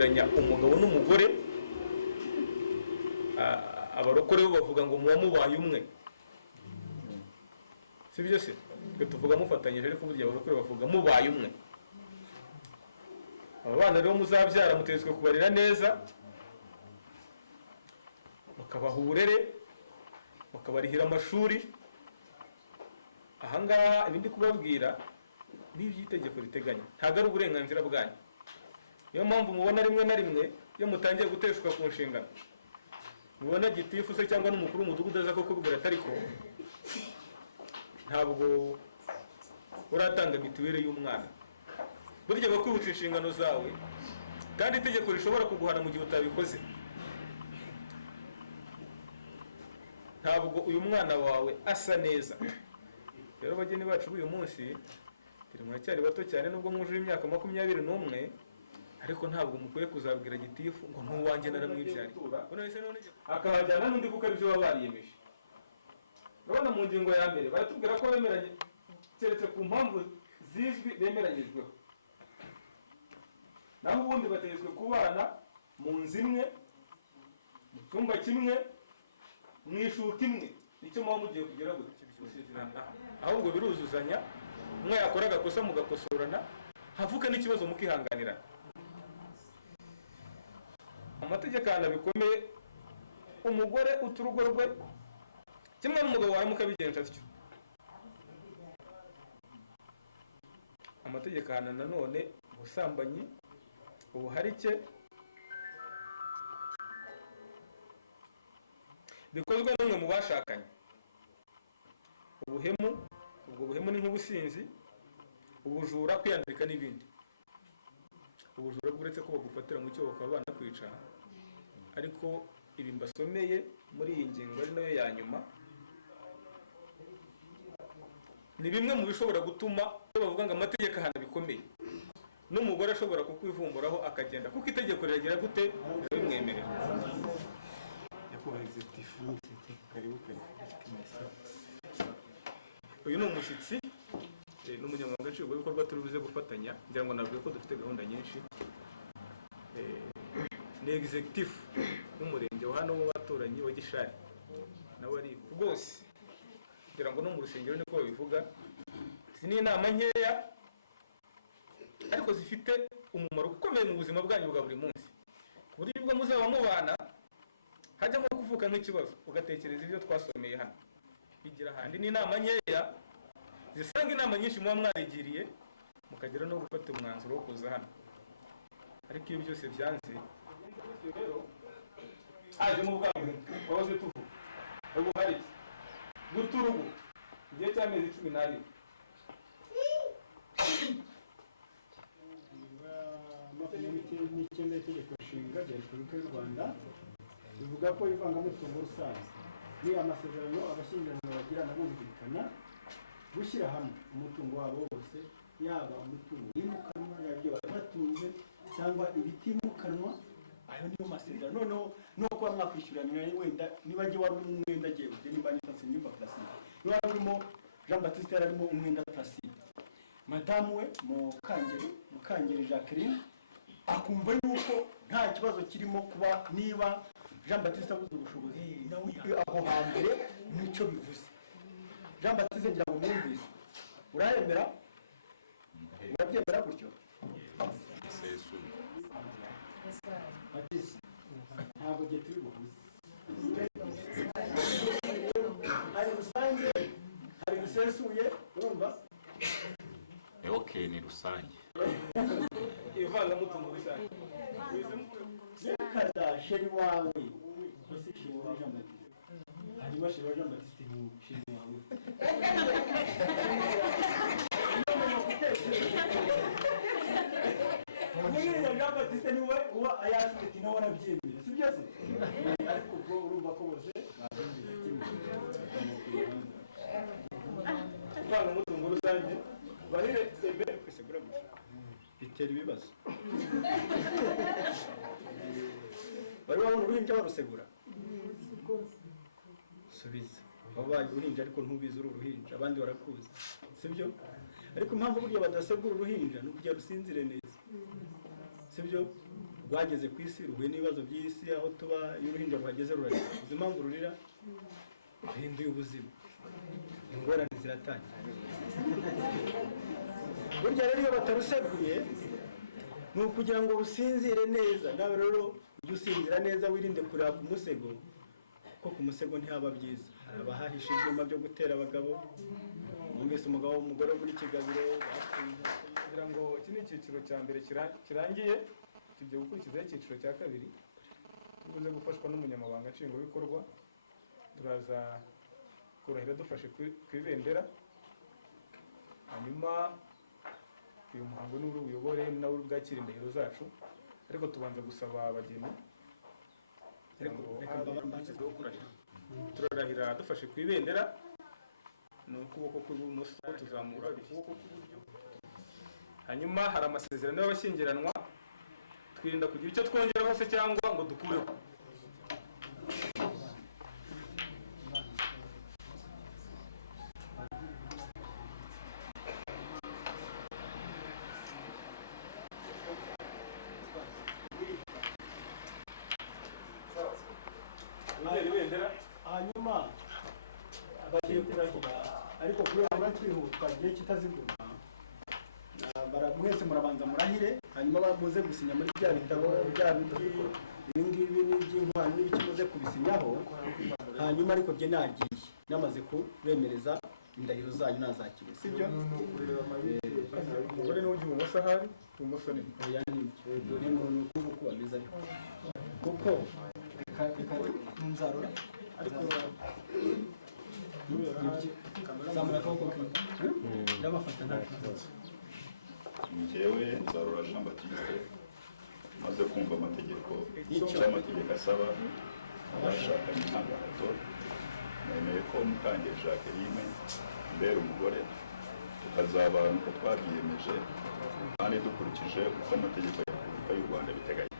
kwitiranya umugabo n'umugore. Abarokore bo bavuga ngo muba mubaye umwe, sibyo se? Twe tuvuga mufatanyije, ariko burya abarokore bavuga mubaye umwe. Aba bana rero muzabyara mutezwe kubarira neza, mukabaha uburere, mukabarihira amashuri. Ahangaha ibindi kubabwira n'iby'itegeko riteganya, ntabwo ari uburenganzira bwanyu. Niyo mpamvu mubona rimwe na rimwe iyo mutangiye guteshwa ku nshingano, mubona gitifu se cyangwa n'umukuru w'umudugudu aza kukubwira ati ariko ntabwo uratanga mituweli y'umwana. Burya bakwibutsa inshingano zawe, kandi itegeko rishobora kuguhana mu gihe utabikoze. Ntabwo uyu mwana wawe asa neza. Rero bageni bacu uyu munsi turi muracyari bato cyane, nubwo mwujuje imyaka 21, ariko ntabwo mukwiye kuzabwira gitifu ngo ntuwanjye naramwibyari, akabajyana n'undi kuko ari byo baba bariyemeje. Urabona mu ngingo ya mbere baratubwira ko bemeranye keretse ku mpamvu zizwi bemeranyijweho, naho ubundi bategetswe kubana mu nzu imwe, mu cyumba kimwe, mu ishuka imwe. Nicyo muba mugiye kugira gute? Ahubwo biruzuzanya, umwe yakora agakosa mugakosorana, havuka n'ikibazo mukihanganirana. Amategeko bikomeye, umugore uturugo rwe kimwe n'umugabo wawe mukabigenza atyo. Amategeko nanone ubusambanyi, ubuharike bikozwe n'umwe mu bashakanye, ubuhemu, ubwo buhemu ni nk'ubusinzi, ubujura, kwiyandika n'ibindi. Ubujura bwuretse ko bagufatira mu cyo bakaba banakwica, ariko ibi mbasomeye muri iyi ngingo ari nayo ya nyuma ni bimwe mu bishobora gutuma bavuga ngo amategeko bikomeye, n'umugore ashobora kukwivumburaho akagenda, kuko itegeko riragira gute bimwemerera. Uyu ni umushyitsi n'umunyamabanga nshingwabikorwa turi buze gufatanya, ngira ngo navuga ko dufite gahunda nyinshi. Ni executive w'umurenge wa hano w'abaturanyi wa Gishari, nawe ari rwose ngira ngo no mu rusengero niko babivuga. Izi ni inama nkeya ariko zifite umumaro ukomeye mu buzima bwanyu bwa buri munsi, ku buryo ubwo muzaba mubana hajyamo kuvuka nk'ikibazo ugatekereza ibyo twasomeye hano bigira ahandi. Ni inama nkeya zisanga inama nyinshi muba mwarigiriye, mukagera no gufata umwanzuro wo kuza hano. Ariko iyo byose byanze rero aje mu bwangu bahoze tuvuga ubu hari guturubu igihe cy'amezi 12 n'icyenda itegeko nshinga rya Repubulika y'u Rwanda bivuga ko ivangamutungo rusange ni amasezerano abashyingiranywe bagirana bumvikana gushyira hamwe umutungo wabo wose, yaba umutungo wimukanwa, yaba ibyo bari batunze cyangwa ibitimukanwa. Ayo niyo masezerano. Noneho no kuba mwakwishyuranira, wenda niba njye wari umwenda agiye kujya, nimba nitase Nyumba Placide, niba harimo Jean Baptiste yarimo umwenda Placide, madamu we Mukangeri Jacqueline akumva yuko nta kibazo kirimo kuba niba Jean Baptiste abuze ubushobozi nawe aho hambere nicyo bivuze. Jean Baptiste ngira ngo mwumvise, urayemera? Urabyemera gutyo? Ntabwo gihe turi buhuze. Hari rusange, hari rusesuye, urumva? Okay, ni rusange. Ivangamutungo rusange. Kada sheri wawe bose sheri wa Jean Baptiste. Hanyuma sheri wa Jean Baptiste ni sheri wawe. Mwene Jean Baptiste ni we uwa ayafite nawe arabyemera, si byose? Ariko ubwo urumva ko bose ivangamutungo rusange barire sebe kwisegura gusa bitera ibibazo. Bari babona uruhinja barusegura, subiza wabaye uruhinja ariko ntubizi uru ruhinja, abandi barakuza, sibyo? Ariko impamvu burya badasegura uruhinja ni ukugira rusinzire neza, sibyo? rwageze ku isi ruhuye n'ibibazo by'isi aho tuba iyo uruhinja ruhageze rurarira. uzi impamvu rurira? ruhinduye ubuzima, ingorane ziratangira. burya rero iyo bataruseguye ni ukugira ngo rusinzire neza. nawe rero ujye usinzira neza, wirinde kureba ku musego, kuko ku musego ntihaba byiza. hari abahahisha ibyuma byo gutera abagabo. mwumvise umugabo w'umugore muri Kigabiro bapfuye. kugira ngo iki ni icyiciro cya mbere kirangiye, tugiye gukurikizaho icyiciro cya kabiri, tubuze gufashwa n'umunyamabanga nshingwabikorwa. turaza kurahira dufashe ku ibendera, hanyuma uyu muhango ni uw'ubuyobore, ni nawe bwakira indahiro zacu, ariko tubanza gusaba abageni. turarahira dufashe ku ibendera, ni ukuboko kw'ibumoso tuzamura ukuboko kw'iburyo. hanyuma hari amasezerano y'abashyingiranwa, twirinda kugira icyo twongeraho se cyangwa ngo dukureho. hanyuma bagiye kurahira, ariko kubera twihuta igihe kitaziguma, mwese murabanza murahire, hanyuma muze gusinya muri bya bitabo bya ibingibi n'iby'inkwano n'ibiki muze kubisinyaho. hanyuma ariko bye nagiye namaze kubemereza indahiro zanyu nazakire, sibyo? umugore niwe ujya ibumoso, ahari ibumoso ni oya nibyo ni umuntu uko bameze, ariko kuko reka nzarura ariko zamura akaboko ndabafata nta kibazo. njyewe Nzarora Jean Baptiste maze kumva amategeko asaba abashakanye nta gahato, nemeye ko Mukandeli Jacqueline mbere umugore, tukazabana uko twabyiyemeje kandi dukurikije uko amategeko ya Repubulika y'u Rwanda biteganya.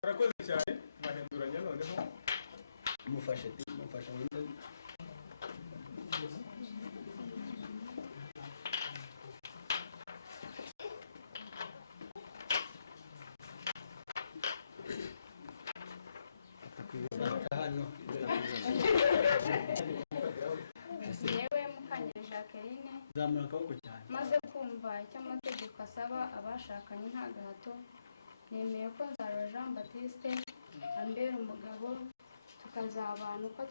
murakoze cyane, bahinduranya noneho. mufashe yewe Mukandeli Jacqueline zamura akaboko cyane. maze kumva icyo amategeko asaba abashakanye nta gahato, nemeye ko Nzarora Jean Baptiste ambera umugabo, tukazabana uko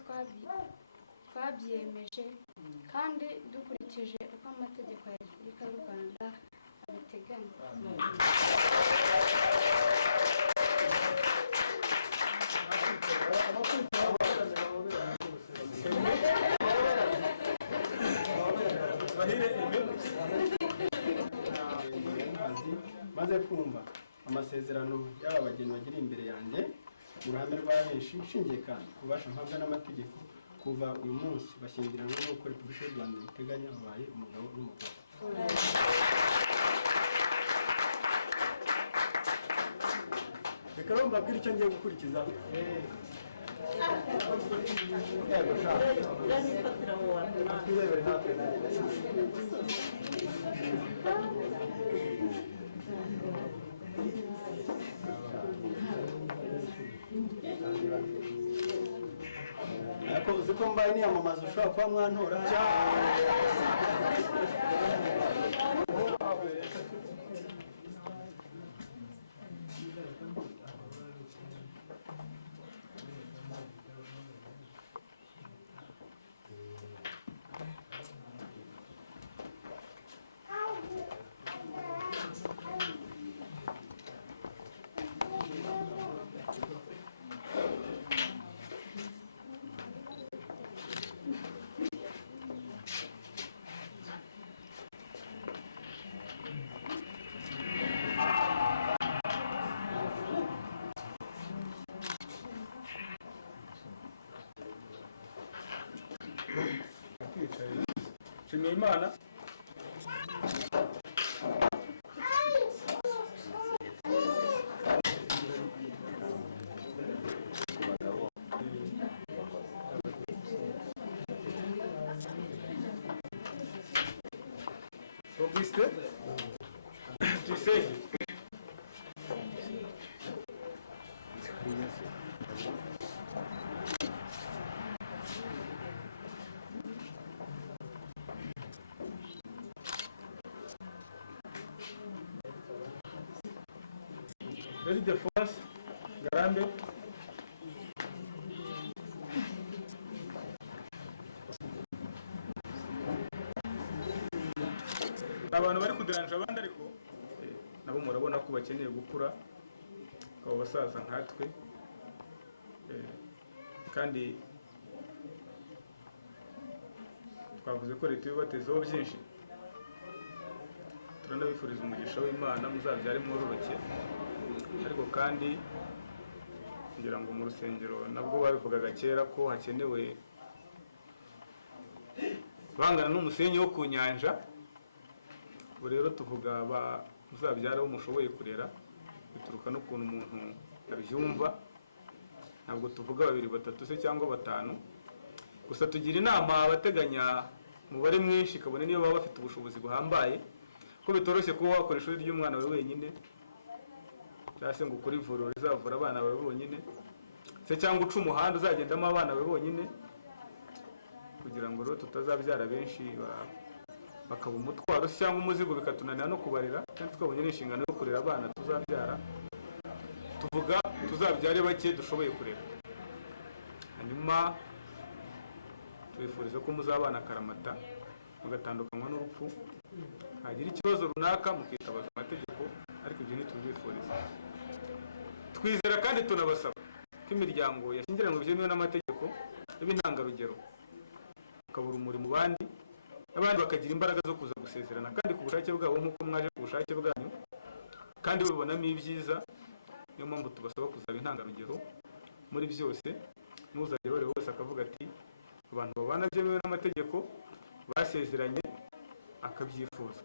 twabyiyemeje kandi dukurikije uko amategeko ya Repubulika y'u Rwanda abiteganya. maze kumva amasezerano y'aba bageni bagiri imbere yanjye mu ruhame rwa benshi, nshingiye kandi ku bubasha mpabwa n'amategeko, kuva uyu munsi bashyingiranwe n'uko Repubulika y'u Rwanda biteganya, babaye umugabo n'umugore. reka rero mbabwire icyo ngiye gukurikizaho. ariko uzi ko mbaye niyamamaza ushobora kuba mwantora nshimiye Imana Baptiste Tuyisenge. Ready the force Garambe. Abantu bari kuderanja abandi ariko nabo murabona ko bakeneye gukura abo basaza nkatwe kandi twavuze ko leta yubatezeho byinshi. Turanabifuriza umugisha w'Imana muzabyare mwororoke, ariko kandi ngira ngo mu rusengero nabwo babivugaga kera ko hakenewe bangana n'umusenyi wo ku nyanja. Ubu rero tuvuga muzabyara wo mushoboye kurera, bituruka n'ukuntu umuntu abyumva. Ntabwo tuvuga 2, 3 se cyangwa 5, gusa tugira inama abateganya umubare mwinshi, kabone niyo baba bafite ubushobozi buhambaye, ko bitoroshye kuba wakora ishuri ry'umwana wawe wenyine, cyangwa se ngo ukore ivuriro rizavura abana bawe bonyine, se cyangwa uca umuhanda uzagendamo abana bawe bonyine, kugira ngo rero tutazabyara benshi bakaba umutwaro cyangwa umuzigo bikatunanira no kubarira, kandi twabonye n'inshingano yo kurera abana tuzabyara. Tuvuga tuzabyare bake dushoboye kurera, hanyuma tubifuriza ko muzabana akaramata, mugatandukanywa n'urupfu, hagira ikibazo runaka mukitabaza amategeko, ariko ibyo ntitubifuriza. Twizera kandi tunabasaba ko imiryango yashyingiranywe byemewe n'amategeko iba intangarugero, ukabura urumuri mu bandi, abandi bakagira imbaraga zo kuza gusezerana kandi ku bushake bwabo nk'uko mwaje ku bushake bwanyu, kandi babibonamo ibyiza. Niyo mpamvu tubasaba kuzaba intangarugero muri byose. Ntuzajye bari wese akavuga ati abantu babana byemewe n'amategeko basezeranye akabyifuza.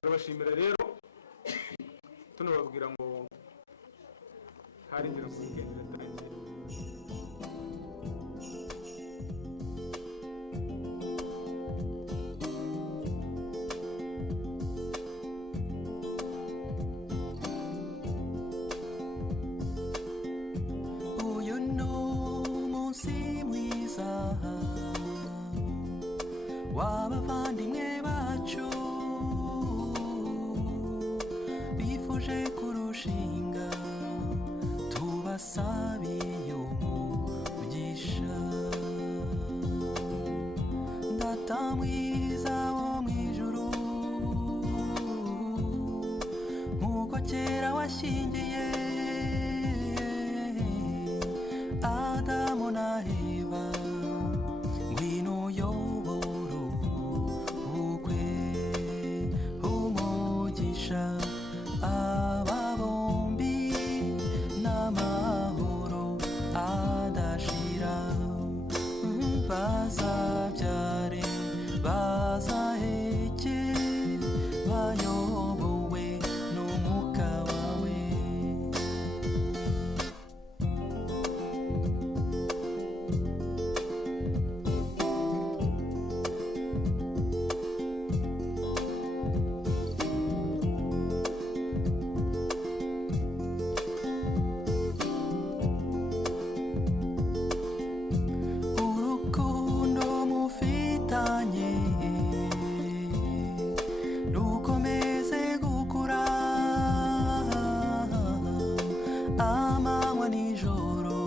Turabashimira rero, tunababwira ngo hari inzira ku bwenge iratangiye. w'abavandimwe bacu bifuje kurushinga, tubasabiye umugisha. Data mwiza wo mu ijuru, nk'uko kera washyingiye Adamu na Eva, ngwino uyobore ubukwe, umugisha aba bombi n'amahoro adashira. Bazabyare bazaheke, bayobowe n'umwuka wawe. Urukundo mufitanye rukomeze gukura, amanywa nijoro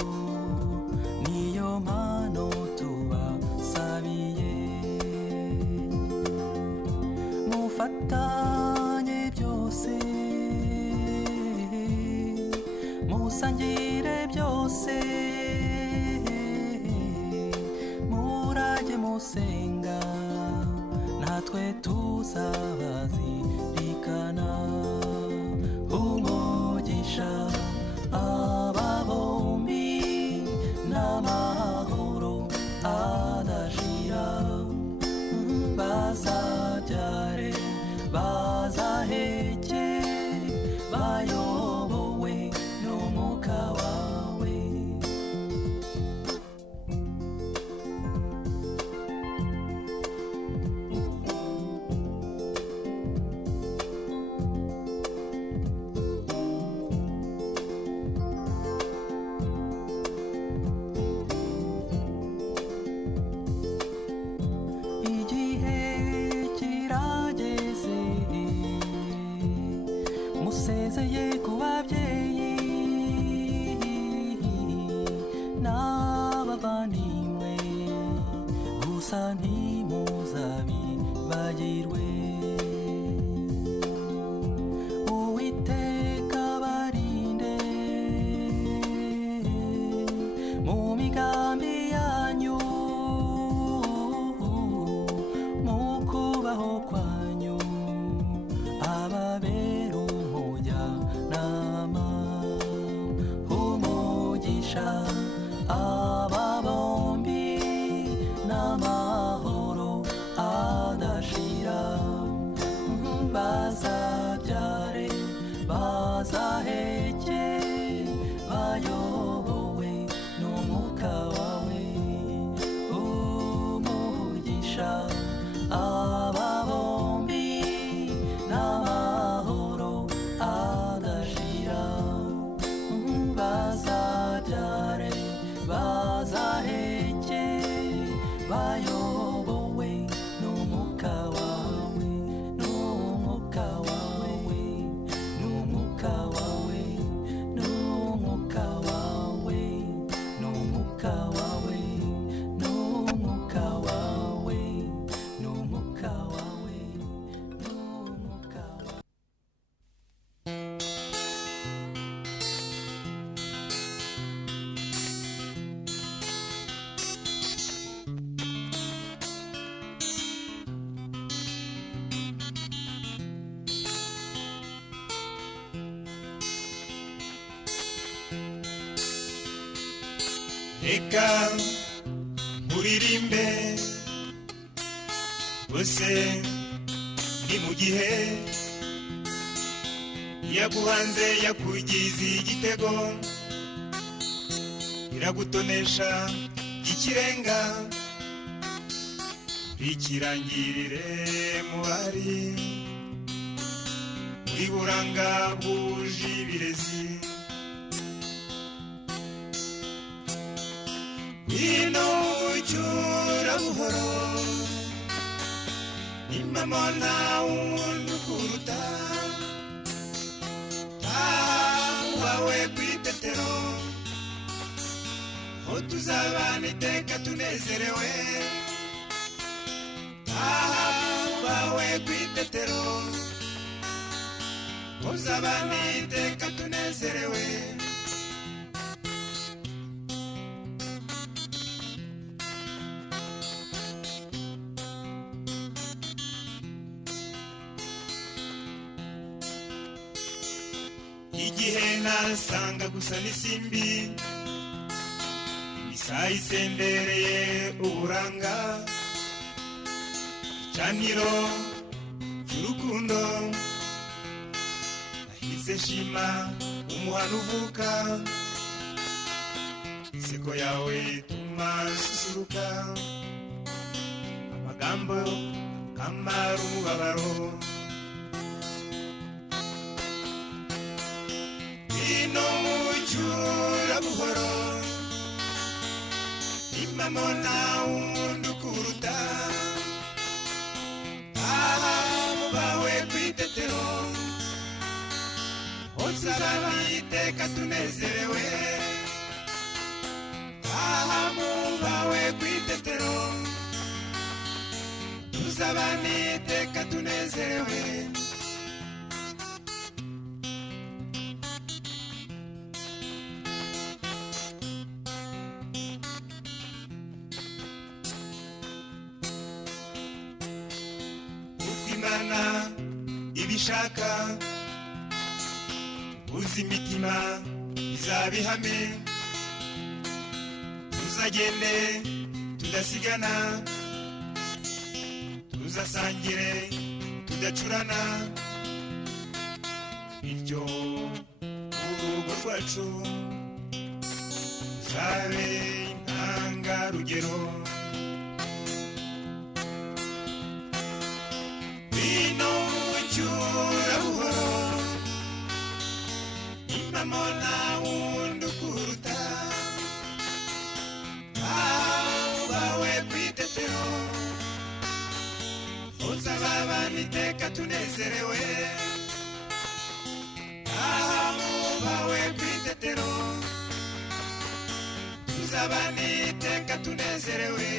niyo mpano tubasabiye. Mufatanye byose, musangire byose, murajye musenga, natwe tuzabazirikana. Umugisha aba bombi n'amahoro adashira. Bazabyare bazaheke, bayobowe n'umwuka wawe. gusa ntimuzabibagirwe. Uwiteka barinde mu migambi yanyu, mu kubaho kwanyu ababera umujyanama. Umugisha aba bombi n'amahoro adashira, bazabyare bazaheke bayobowe n'umwuka wawe. Umugisha aba bombi n'amahoro adashira, bazabyare bazaheke bayobowe n'umwuka wawe, n'umwuka wawe, n'umwuka wawe, n'umwuka wawe, n'umwuka wawe, n'umwuka wawe, n'umwuka wawe, n'umwuka wawe. Reka nkuririmbe bose ni mu gihe yaguhanze yakugize igitego, iragutonesha ikirenga, ikirangirire mu bari muri buranga bwuje ibirezi. Ino ucyura buhoro impamo nta wundi ukuruta, tawe kwitetero ho tuzabana iteka tunezerewe, tawe kwitetero tuzabana iteka tunezerewe. Igihe nasanga gusa n'isimbi imisaha isendereye uburanga, icaniro cy'urukundo nahise shima umuhano uvuka, inseko yawe ituma nsusuruka, amagambo kamara umubabaro. Ino mucyura buhoro impamo nta wundi ukuruta, bawe kwitetero uzabana iteka tunezerewe, bawe kwitetero tuzabana iteka tunezerewe. Imana ibishaka uzi imitima izabihame, tuzagende tudasigana, tuzasangire tudacurana, bityo urugo rwacu ruzabe intangarugero. Ino ucyura buhoro impamo nta wundi ukuruta, bawe kwitetero uzababana iteka tunezerewe, bawe kwitetero tuzabana iteka tunezerewe.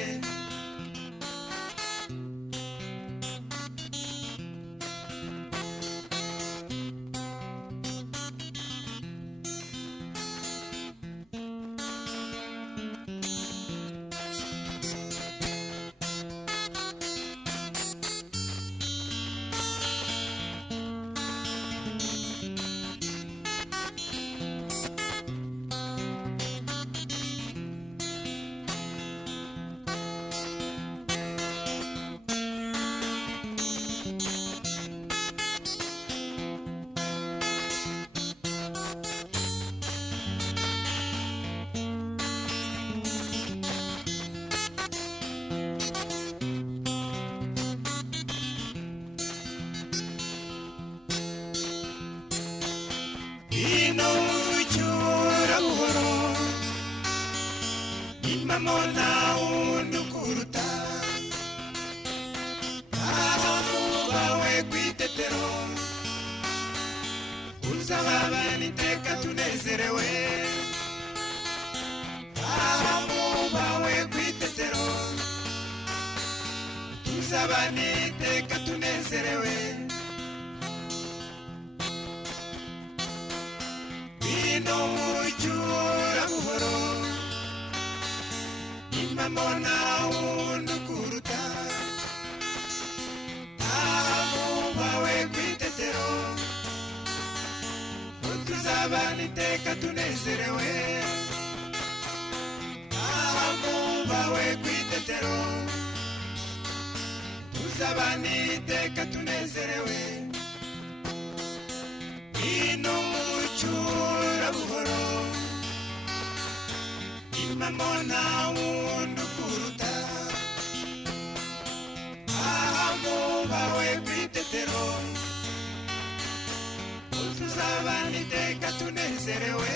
tuzabana iteka tunezerewe bino mucyura buhoro impamo nta wundi ukuruta ahamubawe kw'itetero tuzabana iteka tunezerewe ahamubawe kw'itetero tuzabana iteka tunezerewe ino mucyura buhoro impamo nta wundi ukuruta ahamubawe kw'itetero tuzabana iteka tunezerewe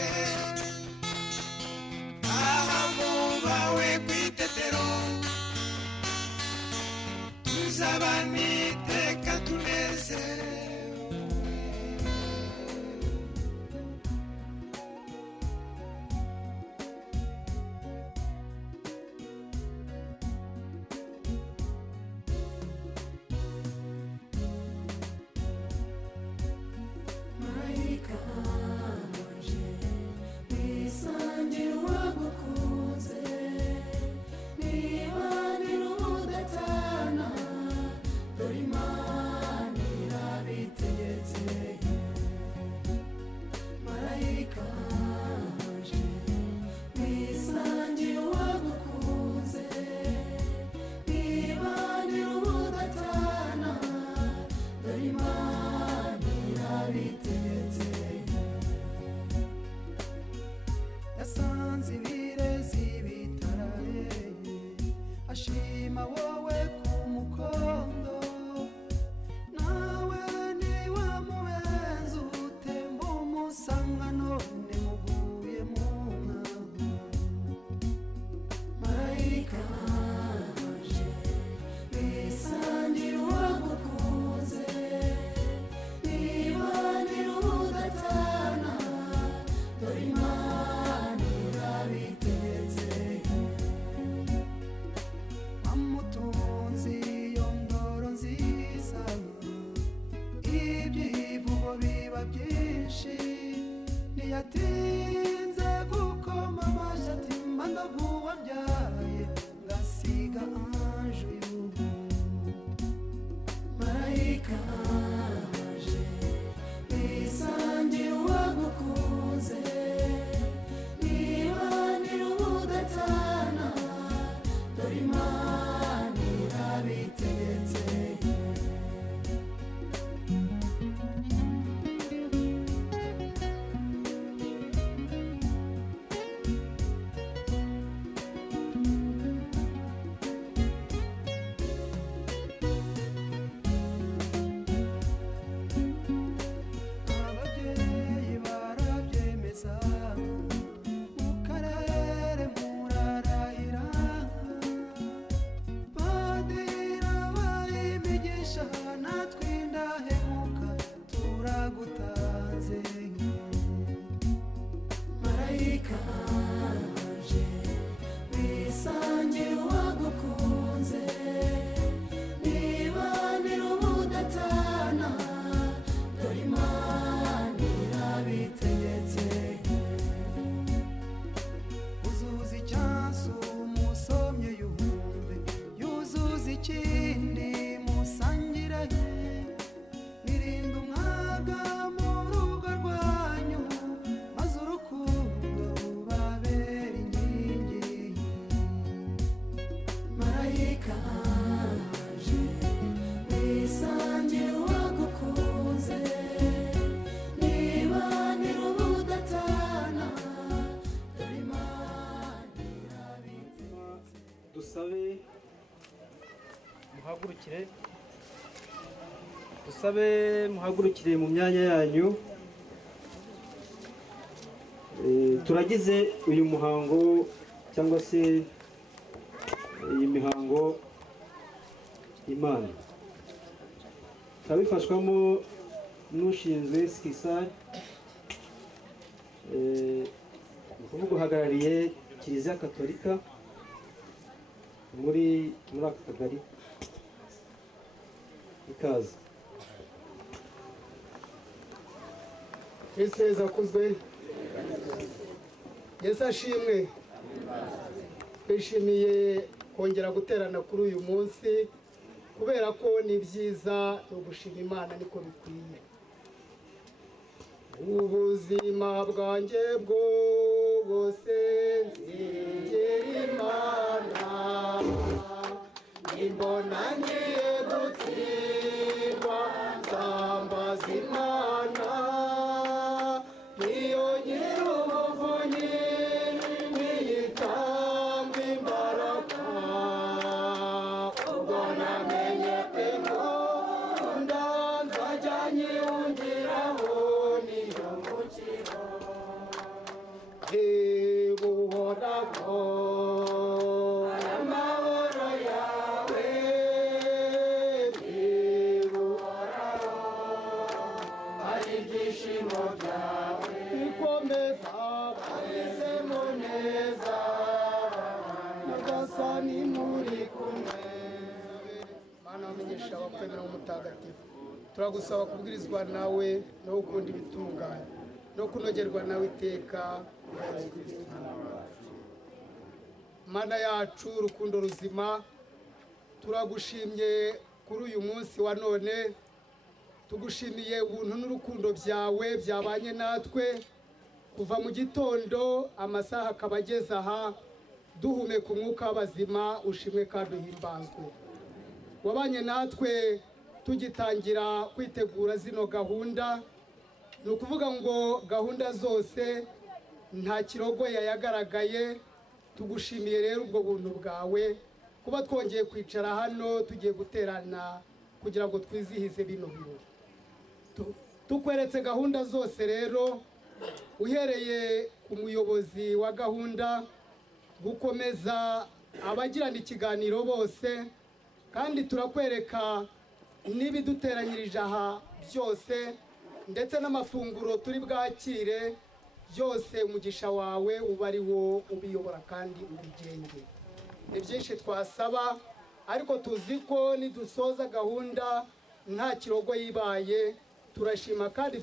ahamubawe kw'itetero tuzabana iteka tunezerewe. yasanze ibirezi bitarareye ashima wowe ku mukondo nawe niwe mubenzi utemba umusanga none muguye mu nka marayika waje wisangira uwagukunze nibanira ubudatana dore Imana irabitetse wamutunzi iyo ndoro nziza ibyivugo biba byinshi ntiyatinze gukoma amashyi ati mba ndaguwabyaye ngasiga ange uyu marayika waje wisangira uwagukunze nibanira ubudatana dore Imana irabitetse ababyeyi barabyemeza mu karere murarahira padira bayimigisha natwe indahemuka turagutanze marayika waje wisangira uwagukunze nibanira ubudatana dore Imana irabitegetse uzuza icyansi umusomye yumve yuzuza ikindi musangire nirinde umwaga mu rugo rwanyu maze urukundo rubabera inkingi marayika waje wisangira uwagukunze nibanira ubudatana dore Imana irabitetse dusabe muhagurukire mu myanya yanyu. Turagize uyu muhango cyangwa se iyi mihango Imana ikabifashwamo n'ushinzwe sikisari ni ukuvuga uhagarariye Kiliziya Katolika muri aka kagari ikaze. Yesu Yesu akuzwe. Yesu ashimwe. Twishimiye kongera guterana kuri uyu munsi kubera ko ni byiza no gushima Imana niko bikwiye. Ubuzima bwanjye bwose nzigera Imana, nimbona ngiye gutsindwa nzambaza Imana, niyo nyir'ubuvunyi niyitanga imbaraga, ubwo namenye ko inkunda nzajya nyiyongeraho niyo mukiro buhoraho. Amahoro yawe buhoraho, ari ibyishimo byawe bikomeza bahisemo neza, nyagasani muri kumwe. Mana wamenyesha abakwemera umutagatifu, turagusaba kubwirizwa nawe no gukunda ibitunganye no kunogerwa nawe iteka. Mana yacu urukundo ruzima, turagushimye kuri uyu munsi wa none, tugushimiye ubuntu n'urukundo byawe byabanye natwe kuva mu gitondo amasaha akaba ageze aha, duhumeka umwuka w'abazima. Ushimwe kandi uhimbazwe. Wabanye natwe tugitangira kwitegura zino gahunda, ni ukuvuga ngo gahunda zose nta kirogoya yagaragaye. Tugushimiye rero ubwo buntu bwawe kuba twongeye kwicara hano tugiye guterana kugira ngo twizihize bino birori. Tukweretse gahunda zose rero, uhereye ku muyobozi wa gahunda gukomeza abagirana ikiganiro bose, kandi turakwereka n'ibiduteranyirije aha byose ndetse n'amafunguro turi bwakire byose. Umugisha wawe uba ari wo ubiyobora kandi ubigenge. Ni byinshi twasaba, ariko tuzi ko nidusoza gahunda nta kirogo yibaye. Turashima kandi